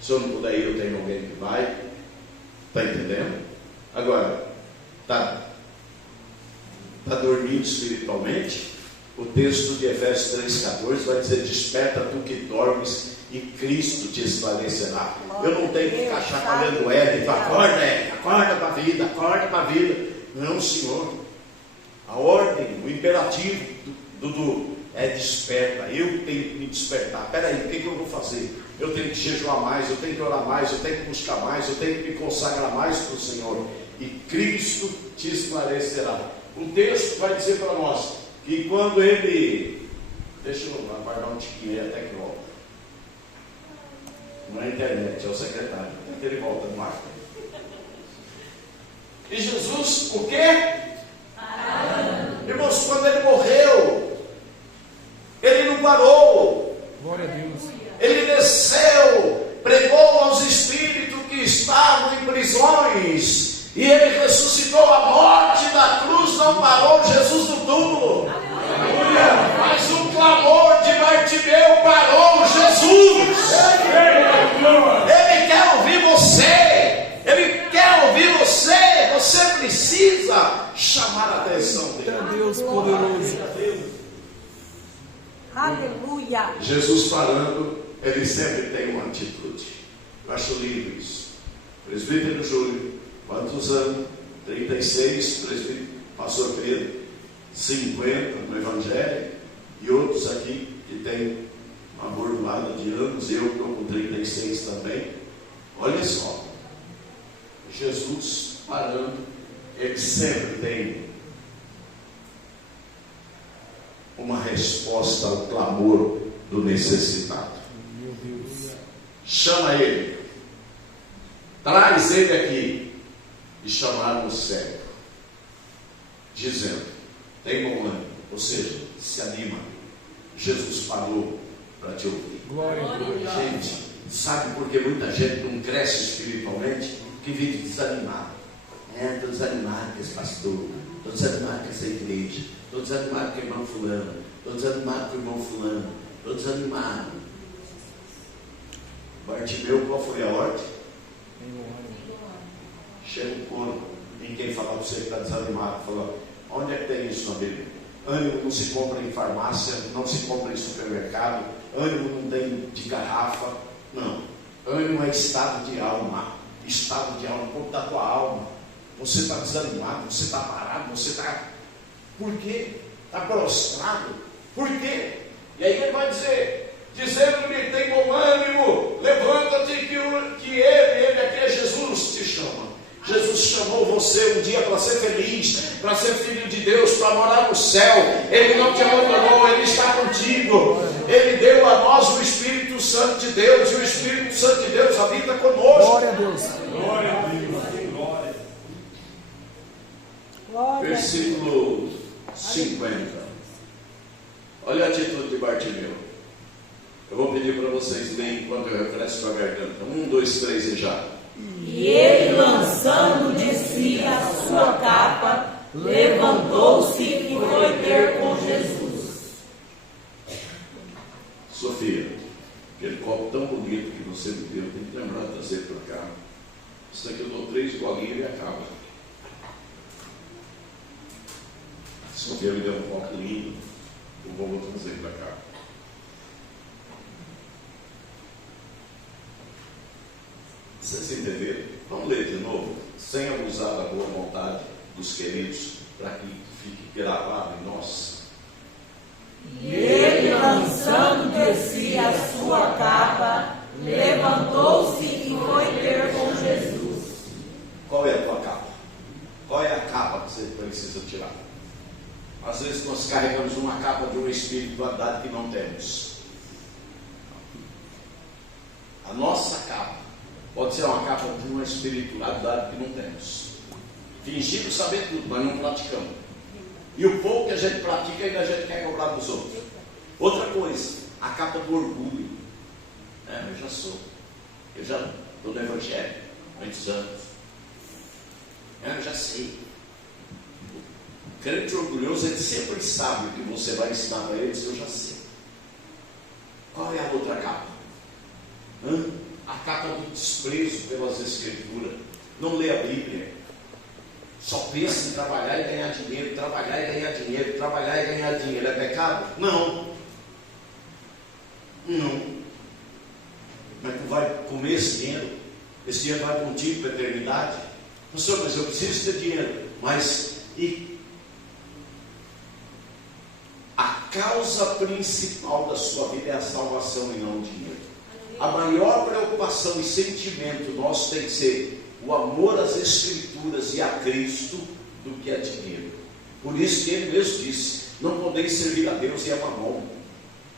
Se eu não puder ir, eu tenho alguém que vai. Está entendendo? Agora, está dormindo espiritualmente? O texto de Efésios 3,14 vai dizer: desperta tu que dormes, e Cristo te esclarecerá. Eu não tenho que ficar chacoalhando Érico: acorda para a vida, acorda para a vida. Não, Senhor. A ordem, o imperativo, Dudu, é desperta. Eu tenho que me despertar. Peraí, o que eu vou fazer? Eu tenho que jejuar mais, eu tenho que orar mais, eu tenho que buscar mais, eu tenho que me consagrar mais para o Senhor. E Cristo te esclarecerá. O texto vai dizer para nós que quando ele... Deixa eu aguardar um tiquinho aí até que volta. Não é a internet, é o secretário. Até que ele volta no ar. E Jesus, o quê? Irmãos, quando ele morreu, ele não parou. Glória a Deus. Ele desceu, pregou aos espíritos que estavam em prisões, e ele ressuscitou. A morte da cruz não parou Jesus do túmulo. Mas o clamor de Bartimeu parou Jesus. Ele quer ouvir você. Ele quer ouvir você. Você precisa chamar a atenção dele. Meu Deus poderoso. Aleluia. Jesus falando, ele sempre tem uma atitude. Eu acho lindo isso. Presbítero Júlio, quantos anos? 36, presbítero, pastor Pedro, 50 no Evangelho, e outros aqui que têm uma bordoada de anos, eu estou com 36 também. Olha só, Jesus parando, ele sempre tem uma resposta ao clamor do necessitado. Meu Deus. Chama ele, traz ele aqui. E chamaram o cego, dizendo: tem bom ânimo, ou seja, se anima. Jesus parou para te ouvir. Glória a Deus. Gente, sabe por que muita gente não cresce espiritualmente? Porque vive desanimado. Estou desanimado com esse pastor, estou desanimado com essa igreja, estou desanimado com o irmão fulano, estou desanimado com o irmão fulano, estou desanimado. Bartimeu, qual foi a ordem? Chega um coro, ninguém fala para você que está desanimado. Fala: onde é que tem isso na Bíblia? Ânimo não se compra em farmácia, não se compra em supermercado, ânimo não tem de garrafa. Não, ânimo é estado de alma. Estado de alma, como da tua alma. Você está desanimado, você está parado, você está... Por quê? Está prostrado. Por quê? E aí ele vai dizer, dizendo-lhe: tem bom ânimo, levanta-te que ele aqui é Jesus, te chama. Jesus chamou você um dia para ser feliz, para ser filho de Deus, para morar no céu. Ele não te abandonou, Ele está contigo. Ele deu a nós o Espírito Santo de Deus, e o Espírito Santo de Deus habita conosco. Glória a Deus. Glória a Deus. Glória. Glória. Versículo 50. Olha a atitude de Bartimeu. Eu vou pedir para vocês lerem enquanto eu refresco a garganta. 1, 2, 3 e já. E ele, lançando de si a sua capa, levantou-se e foi ter com Jesus. Sofia, aquele copo tão bonito que você me deu, tem que lembrar de trazer para cá. Isso daqui eu dou 3 golinhas e acaba. Sofia me deu um copo lindo, eu vou trazer para cá. Vocês entenderam? Vamos ler de novo, sem abusar da boa vontade dos queridos, para que fique gravado em nós. E ele, lançando de si a sua capa, levantou-se e foi ter com Jesus. Qual é a tua capa? Qual é a capa que você precisa tirar? Às vezes nós carregamos uma capa de uma espiritualidade que não temos. A nossa capa pode ser uma capa de uma espiritualidade que não temos. Fingimos saber tudo, mas não praticamos. E o pouco que a gente pratica, ainda a gente quer cobrar dos outros. Outra coisa, a capa do orgulho. Eu já sou. Eu já estou no Evangelho há muitos anos. Eu já sei. O crente orgulhoso, ele sempre sabe o que você vai ensinar para ele. Eu já sei. Qual é a outra capa? A capa do desprezo pelas Escrituras. Não lê a Bíblia. Só pensa em trabalhar e ganhar dinheiro, trabalhar e ganhar dinheiro, trabalhar e ganhar dinheiro. É pecado? Não. Mas tu vai comer esse dinheiro vai contigo para a eternidade. Pastor, mas eu preciso ter dinheiro. Mas a causa principal da sua vida é a salvação e não o dinheiro. A maior preocupação e sentimento nosso tem que ser o amor às Escrituras e a Cristo do que a dinheiro. Por isso que ele mesmo disse: não podeis servir a Deus e a Mamon.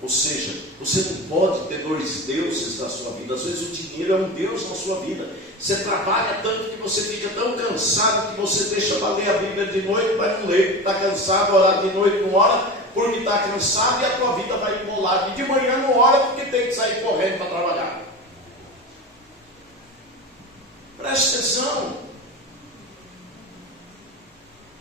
Ou seja, você não pode ter dois deuses na sua vida. Às vezes o dinheiro é um Deus na sua vida. Você trabalha tanto que você fica tão cansado que você deixa para ler a Bíblia de noite, mas não lê. Está cansado, orar de noite não ora, porque está cansado, e a tua vida vai embolada. E de manhã não ora porque tem que sair correndo para trabalhar. Preste atenção.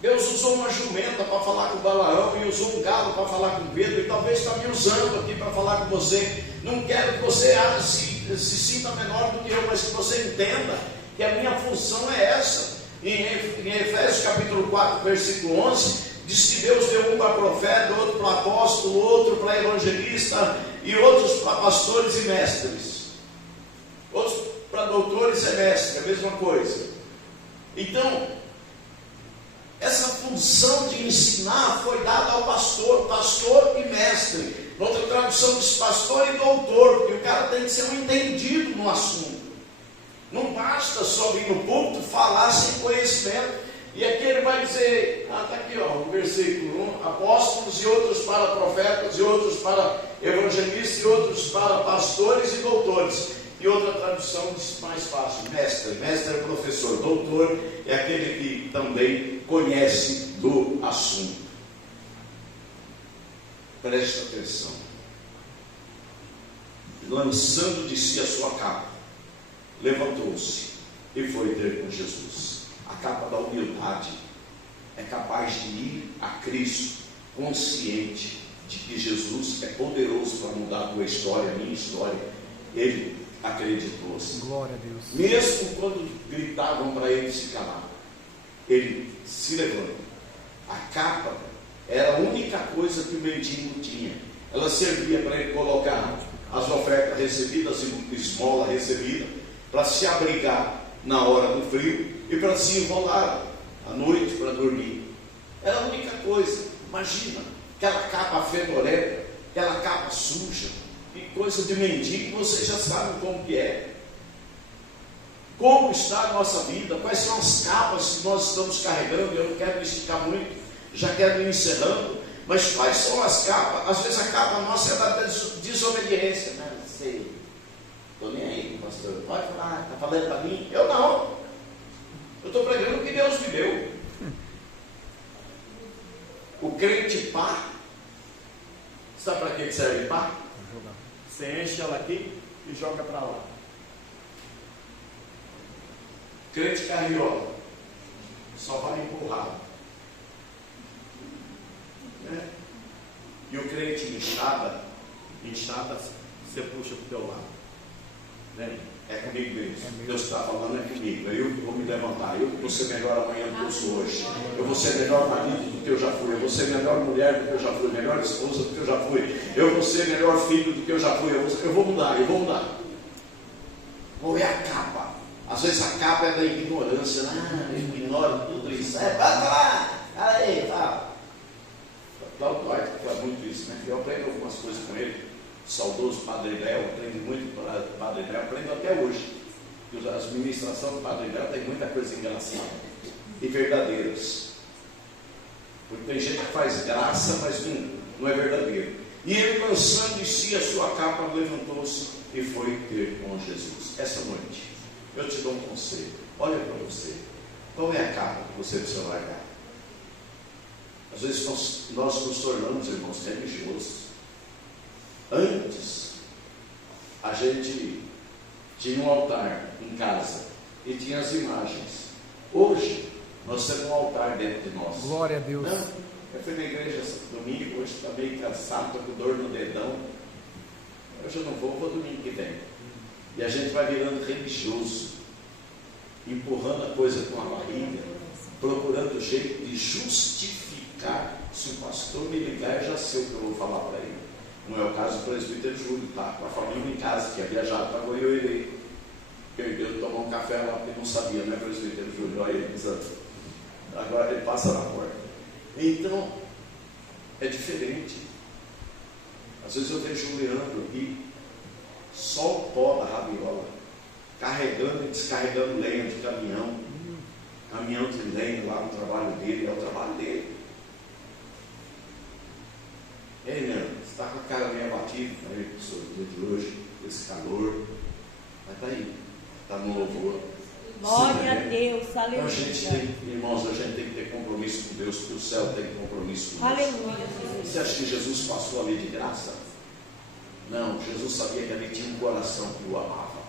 Deus usou uma jumenta para falar com Balaão e usou um galo para falar com Pedro, e talvez está me usando aqui para falar com você. Não quero que você se sinta menor do que eu, mas que você entenda que a minha função é essa. Em Efésios capítulo 4, versículo 11, diz que Deus deu um para profeta, outro para apóstolo, outro para evangelista, e outros para pastores e mestres, outros para doutores e mestres, a mesma coisa. Então, essa função de ensinar foi dada ao pastor e mestre. Outra tradução diz pastor e doutor, porque o cara tem que ser um entendido no assunto. Não basta só vir no púlpito falar sem conhecimento. E aqui ele vai dizer, está aqui o versículo 1, apóstolos, e outros para profetas, e outros para evangelistas, e outros para pastores e doutores. E outra tradução diz mais fácil, mestre. Mestre é professor, doutor é aquele que também conhece do assunto. Preste atenção. Lançando de si a sua capa, levantou-se e foi ter com Jesus. A capa da humildade é capaz de ir a Cristo consciente de que Jesus é poderoso para mudar a tua história, a minha história. Ele acreditou-se. Glória a Deus. Mesmo quando gritavam para ele se calar, ele se levanta. A capa era a única coisa que o mendigo tinha. Ela servia para ele colocar as ofertas recebidas, a esmola recebida, para se abrigar na hora do frio e para se enrolar à noite para dormir. Era a única coisa. Imagina aquela capa fedorenta, aquela capa suja, que coisa de mendigo, vocês já sabem como que é. Como está a nossa vida, quais são as capas que nós estamos carregando. Eu não quero me esticar muito, já quero ir encerrando, mas quais são as capas? Às vezes a capa nossa é da desobediência. Não sei, estou nem aí, pastor, pode falar, está falando para mim? Eu não, eu estou pregando o que Deus me deu. O crente pá, sabe para que serve pá? Você enche ela aqui e joga para lá. Crente carriola só vai empurrar, né? E o crente inchada você puxa para o teu lado, né? É comigo mesmo. Deus está falando, é comigo. Eu vou me levantar. Eu vou ser melhor amanhã do que eu sou hoje. Eu vou ser melhor marido do que eu já fui. Eu vou ser melhor mulher do que eu já fui. Melhor esposa do que eu já fui. Eu vou ser melhor filho do que eu já fui. Eu vou mudar. Qual é a capa? Às vezes a capa é da ignorância. Eu ignoro tudo isso. Vai lá. Aí, tá. Cláudio Duarte faz muito isso, né? Eu aprendo algumas coisas com ele. Saudoso Padre Léo, aprendo muito com o Padre Léo, aprendo até hoje. As ministrações do Padre Léo tem muita coisa engraçada e verdadeiras. Porque tem gente que faz graça, mas não é verdadeiro. E ele, lançando de si a sua capa, levantou-se e foi ter com Jesus. Essa noite, Eu te dou um conselho. Olha para você. Qual é a capa que você precisa largar? Às vezes nós nos tornamos, irmãos, religiosos. Antes, a gente tinha um altar em casa e tinha as imagens. Hoje, nós temos um altar dentro de nós. Glória a Deus. Não, eu fui na igreja domingo, hoje está meio cansado, estou com dor no dedão. Hoje eu não vou domingo que vem. E a gente vai virando religioso, empurrando a coisa com a barriga, procurando o jeito de justificar. Se o pastor me ligar, eu já sei o que eu vou falar para ele. Não é o caso do presbítero Júlio, tá? Com a família em casa, que é viajado para Goiânia. Perdeu de tomar um café lá porque não sabia, não é presbítero Júlio, olha ele pisando. Agora ele passa na porta. Então, é diferente. Às vezes eu vejo o Leandro aqui, só o pó da rabiola, carregando e descarregando lenha de caminhão, caminhão de lenha lá no trabalho dele, é o trabalho dele. Ei, Leandro, você está com a cara meio abatida, aí, professor, no dia de hoje, com esse calor, mas está aí, está no louvor. Glória a Deus, Então a aleluia. gente tem, irmãos, a gente tem que ter compromisso com Deus, porque o céu tem compromisso com Deus. Aleluia. Você acha que Jesus passou ali de graça? Não, Jesus sabia que ali tinha um coração que o amava.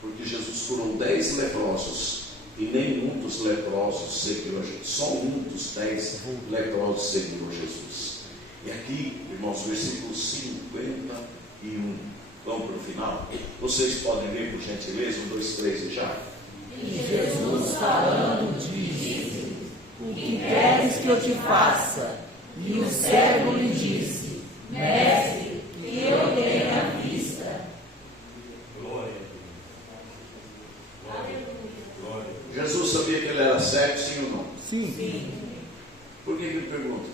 Porque Jesus curou 10 leprosos e nenhum dos leprosos seguiu a Jesus. Só um dos 10 leprosos seguiu a Jesus. E aqui, irmãos, versículo 51. Vamos para o final? Vocês podem ler, por gentileza, 1, 2, 3 e já. E Jesus falando disse: o que queres que eu te faça? E o cego lhe disse: Mestre, que eu tenha vista. Glória a Deus. Glória a Deus. Jesus sabia que ele era cego, sim ou não? Sim. Por que ele pergunta?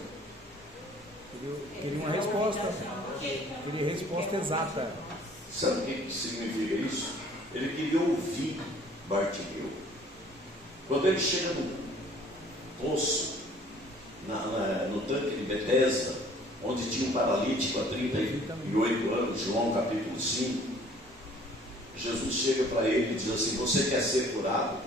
Queria uma resposta. Queria resposta exata. Sabe o que significa isso? Ele queria ouvir Bartimeu. Quando ele chega no poço, no tanque de Betesda, onde tinha um paralítico há 38 anos, João capítulo 5, Jesus chega para ele e diz assim: você quer ser curado?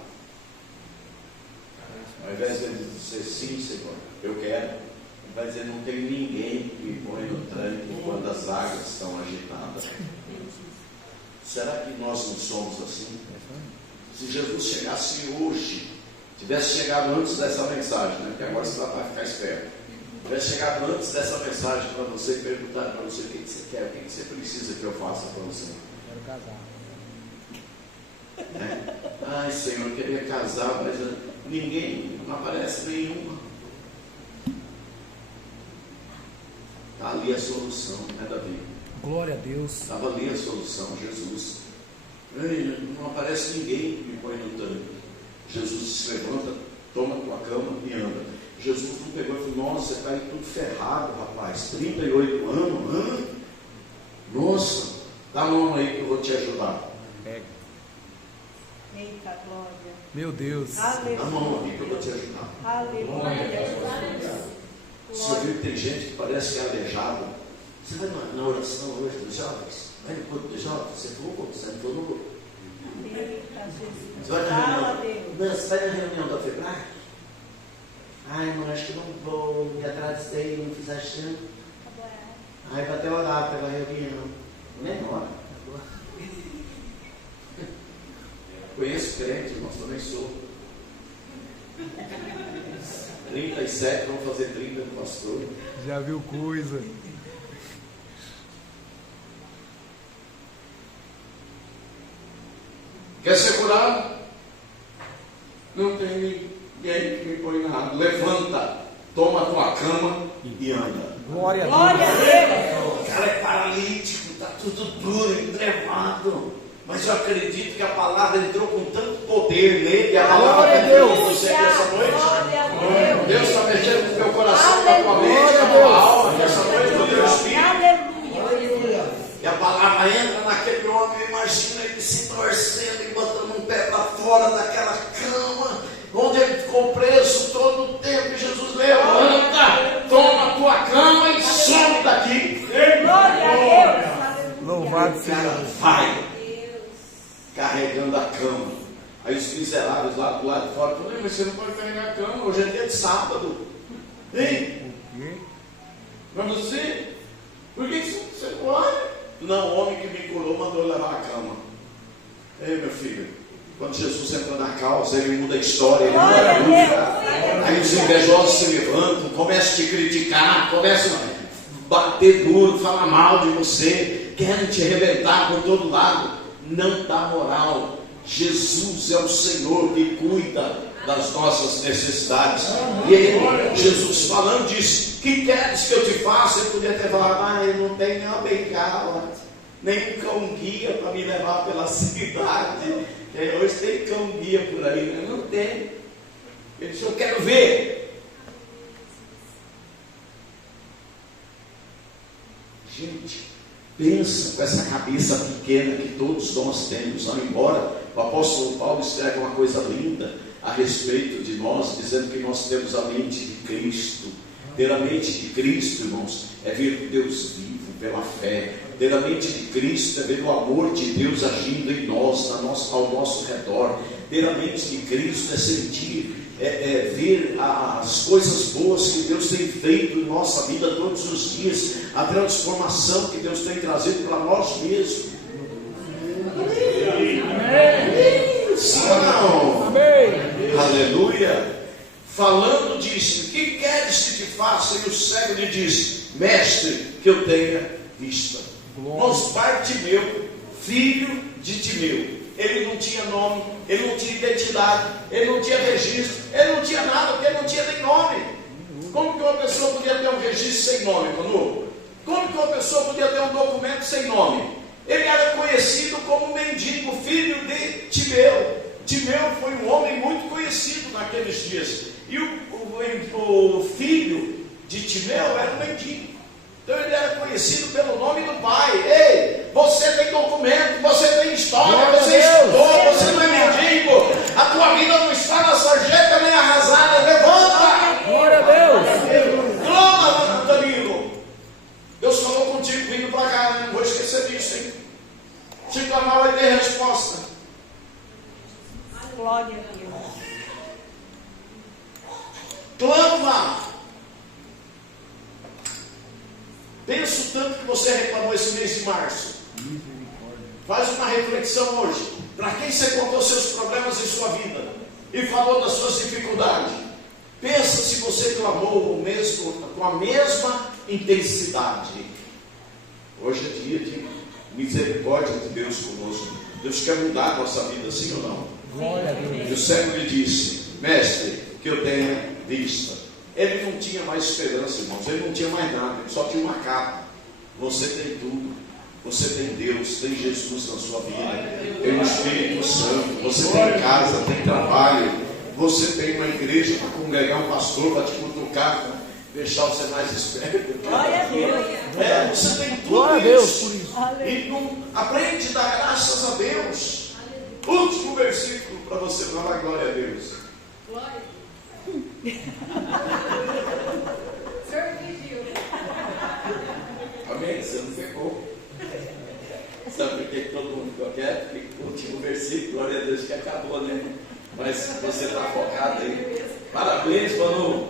Ao invés de ele dizer sim, Senhor, eu quero, ele vai dizer: não tem ninguém que me põe no tranque quando as águas estão agitadas. Será que nós não somos assim? Se Jesus chegasse hoje, tivesse chegado antes dessa mensagem, né? Porque agora você vai ficar esperto, tivesse chegado antes dessa mensagem para você e perguntar para você o que você quer, o que você precisa que eu faça para você? Quero casar. Né? Ai, Senhor, eu queria casar, mas ninguém, não aparece nenhuma. Está ali a solução, né, Davi? Glória a Deus. Estava ali a solução, Jesus. Ei, não aparece ninguém que me põe no tanque. Jesus se levanta, toma tua cama e anda. Jesus não pegou e falou: nossa, você está aí tudo ferrado, rapaz, 38 anos, nossa, dá a mão aí que eu vou te ajudar. Pega. Eita glória. Meu Deus. Dá a mão aqui que eu vou te ajudar. Aleluia. Você viu que tem gente que parece que é aleijado. Você vai na oração hoje dos jovens? Vai no culto dos jovens? Você for, você não for. Eita Jesus. Você vai na Fala, reunião? Deus. Não, você vai na reunião da FEBRAC? Ai, irmão, acho que não vou. Me atrasei, não fiz a chance. Ai, vai até orar pela reunião. Nem hora. Conheço crente, irmãos, também sou. 37, vamos fazer 30 no pastor. Já viu coisa. Quer ser curado? Não tem ninguém que me põe nada. Levanta, toma a tua cama e anda. Glória a Glória Deus. a Deus. O cara é paralítico, está tudo duro, entrevado. Mas eu acredito que a palavra entrou com tanto poder nele. E a palavra Glória a Deus. entrou em você essa noite. Glória a Deus. Deus está mexendo com o teu coração, com a tua mente, com a tua alma, nessa noite, com o teu espírito. Aleluia. E a palavra entra naquele homem, imagina ele se torcendo e botando um pé para fora daquela cama, onde ele ficou preso todo o tempo. E Jesus levanta, toma a tua cama e some daqui. Glória a Deus. Aleluia. Louvado O cara seja. vai. da cama. Aí os miseráveis lá do lado de fora falaram: mas você não pode carregar a cama, hoje é dia de sábado. Hein? Mas você, por que você não pode? Não, o homem que me curou mandou levar a cama. Ei, meu filho, quando Jesus entra na causa, ele muda a história, ele muda a luta. Aí os invejosos se levantam, começam a te criticar, começam a bater duro, falar mal de você, querem te arrebentar por todo lado. Não dá moral. Jesus é o Senhor que cuida das nossas necessidades. E ele, Jesus falando disso: que queres que eu te faça? Ele podia ter falado: eu não tenho nenhuma bengala, nem um cão guia para me levar pela cidade. Hoje tem cão guia por aí, né? Não tem. Ele disse: eu quero ver. Gente, pensa com essa cabeça pequena que todos nós temos. Não, embora o apóstolo Paulo escreve uma coisa linda a respeito de nós, dizendo que nós temos a mente de Cristo. Ter a mente de Cristo, irmãos, é ver Deus vivo pela fé. Ter a mente de Cristo é ver o amor de Deus agindo em nós, ao nosso redor. Ter a mente de Cristo é sentir, ver as coisas boas que Deus tem feito em nossa vida todos os dias, a transformação que Deus tem trazido para nós mesmos. Amém. Sim ou não? Amém. Aleluia. Falando disso: que queres que te faça? E o cego lhe diz: mestre, que eu tenha vista. Irmãos, Bartimeu, filho de Timeu, ele não tinha nome, ele não tinha identidade, ele não tinha registro, ele não tinha nada, porque ele não tinha nem nome. Como que uma pessoa podia ter um registro sem nome, mano? Como que uma pessoa podia ter um documento sem nome? Ele era conhecido como mendigo, filho de Timeu. Timeu foi um homem muito conhecido naqueles dias. E o filho de Timeu era um mendigo. Então ele era conhecido pelo nome do pai. Ei, você tem documento, você tem história, você estudou, você não é mendigo. A tua vida não está na sarjeta nem arrasada. Levanta! Glória a Deus! Clama, Danilo. Deus falou contigo vindo para cá, né? Não vou esquecer disso, hein? Se clamar vai ter resposta. Glória a Deus. Clama. Pensa o tanto que você reclamou esse mês de março. Faz uma reflexão hoje. Para quem você contou seus problemas em sua vida e falou das suas dificuldades. Pensa se você clamou com a mesma intensidade. Hoje é dia de misericórdia de Deus conosco. Deus quer mudar a nossa vida, sim ou não? Glória a Deus. E o cego lhe disse: mestre, que eu tenha vista. Ele não tinha mais esperança, irmãos. Ele não tinha mais nada. Ele só tinha uma capa. Você tem tudo. Você tem Deus, tem Jesus na sua vida, tem o Espírito Santo. Você tem casa, tem trabalho. Você tem uma igreja para congregar, um pastor para te cutucar, para deixar você mais esperto. Glória a Deus. Você tem tudo. Glória a Deus por isso. E não aprende a dar graças a Deus. Último versículo para você falar glória a Deus. Glória. O senhor pediu. Amém? Você não pegou. Sabe por que todo mundo ficou quieto? Porque o último versículo, glória a Deus, que acabou, né? Mas você está focado aí. Parabéns, Manu.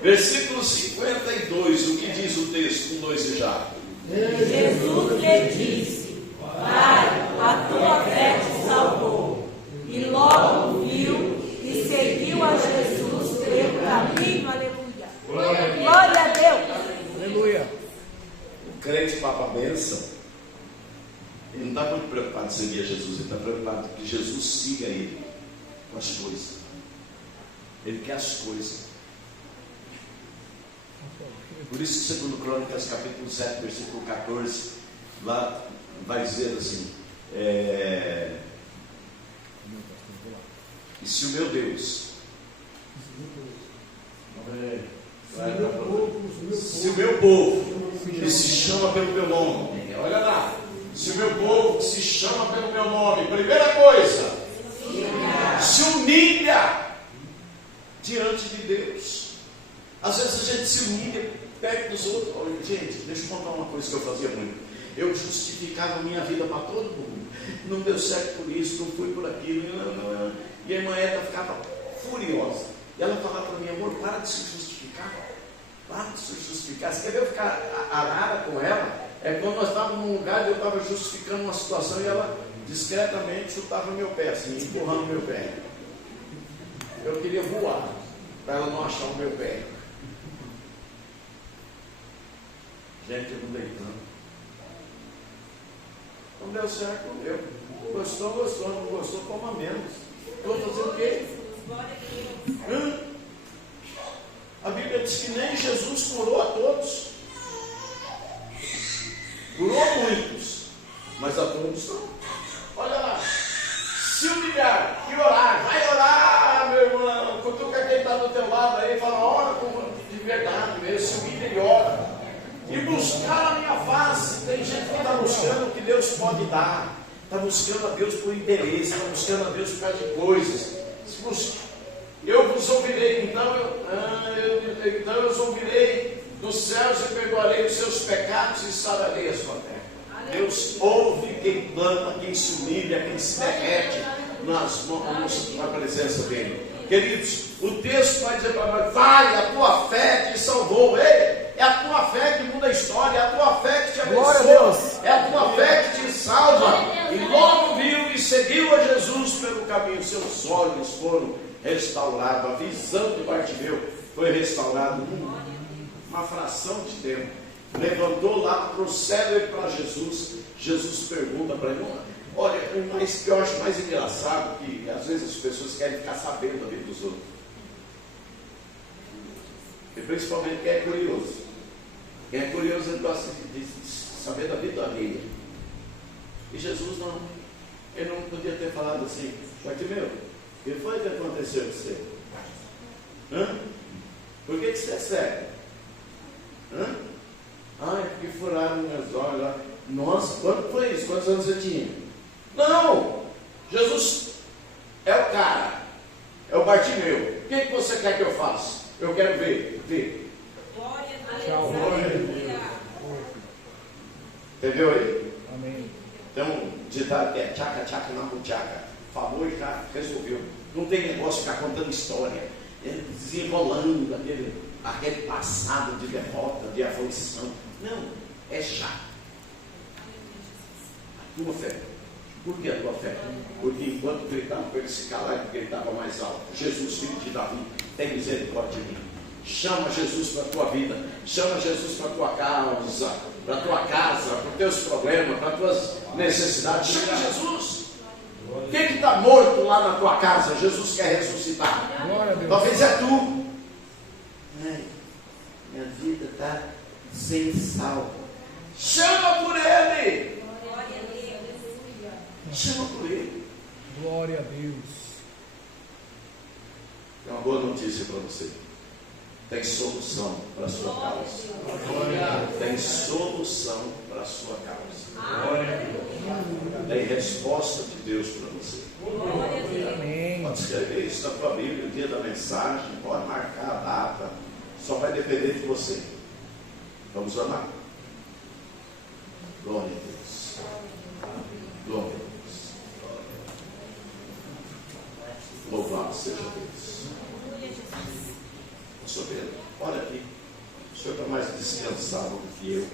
Versículo 52, o que diz o texto? 2 e já. Jesus lhe disse: Pai, a tua fé te salvou. E logo viu e seguiu a Jesus pelo caminho. Aleluia. Glória a Deus. Aleluia. O crente papa a bênção. Ele não está muito preocupado em seguir a Jesus. Ele está preocupado que Jesus siga ele com as coisas. Ele quer as coisas. Por isso que 2 Crônicas capítulo 7, versículo 14, lá vai dizer assim: e se o meu Deus, se o meu povo que se chama pelo meu nome, olha lá, se o meu povo que se chama pelo meu nome, primeira coisa, se humilha diante de Deus. Às vezes a gente se humilha perto dos outros. Olha, gente, deixa eu contar uma coisa que eu fazia muito. eu justificava a minha vida para todo mundo. Não deu certo por isso, não fui por aquilo. E a irmã Eta ficava furiosa. E ela falava para mim: amor, para de se justificar. Para de se justificar. Você quer ver eu ficar arara com ela? É quando nós estávamos num lugar e eu estava justificando uma situação e ela discretamente chutava meu pé, assim, empurrando meu pé. Eu queria voar, para ela não achar o meu pé. Gente, eu não dei tanto. Não deu certo, não deu. Gostou, gostou. Não gostou, toma menos. Eu vou fazer o quê? A Bíblia diz que nem Jesus curou a todos. Curou muitos, mas a todos não. Olha lá. Se humilhar e orar, vai orar, meu irmão. Cutuca quem está do teu lado aí, fala: ora de verdade mesmo, se humilha e ora. E buscar a minha face. Tem gente que está buscando o que Deus pode dar, está buscando a Deus por interesse, está buscando a Deus por causa de coisas. Eu vos ouvirei, então eu os ouvirei dos céus e perdoarei os seus pecados e sararei a sua terra. Deus ouve quem clama, quem se humilha, quem se derrete na presença dele. Queridos, o texto vai dizer para nós: vai, a tua fé te salvou. Ei, é a tua fé que muda a história, é a tua fé que te abençoa, é a tua fé que te salva. E logo viu e seguiu a Jesus pelo caminho. Seus olhos foram restaurados, a visão de Bartimeu foi restaurada numa fração de tempo. Levantou lá para o céu e para Jesus. Jesus pergunta para ele: olha, o que eu acho mais engraçado, que às vezes as pessoas querem ficar sabendo da vida dos outros, e principalmente quem é curioso. Quem é curioso, ele gosta de saber da vida alheia. E Jesus não. Ele não podia ter falado assim: Bartimeu, o que foi que aconteceu com você? Por que você é cego? É porque furaram meus olhos lá. Nossa, quando foi isso? Quantos anos você tinha? Não! Jesus é o cara, é o Bartimeu. O que você quer que eu faça? Eu quero ver. Tchau. Entendeu aí? Amém. Tem um ditado que é tchaca, tchaca, não tchaca. Falou e já resolveu. Não tem negócio de ficar contando história, desenrolando aquele passado de derrota, de aflição. Não, é chato. A tua fé. Por que a tua fé? Porque enquanto gritavam para ele se calar, ele gritava mais alto: Jesus, filho de Davi, tem misericórdia de mim. Chama Jesus para a tua vida, chama Jesus para a tua causa, para a tua casa, para os teus problemas, para as tuas necessidades. Chama Jesus. Quem que está morto lá na tua casa, Jesus quer ressuscitar. Glória a Deus. Talvez é tu. Minha vida está sem sal. Chama por ele. Chama por ele. Glória a Deus. É uma boa notícia para você. Tem solução para a sua causa. Tem solução para a sua causa. Tem resposta de Deus para você. Amém. Pode escrever isso na tua Bíblia, o dia da mensagem, pode marcar a data. Só vai depender de você. Vamos orar. Glória a Deus. Glória a Deus. Louvado seja Deus. Pastor Pedro, olha aqui. O senhor está mais descansado do que eu.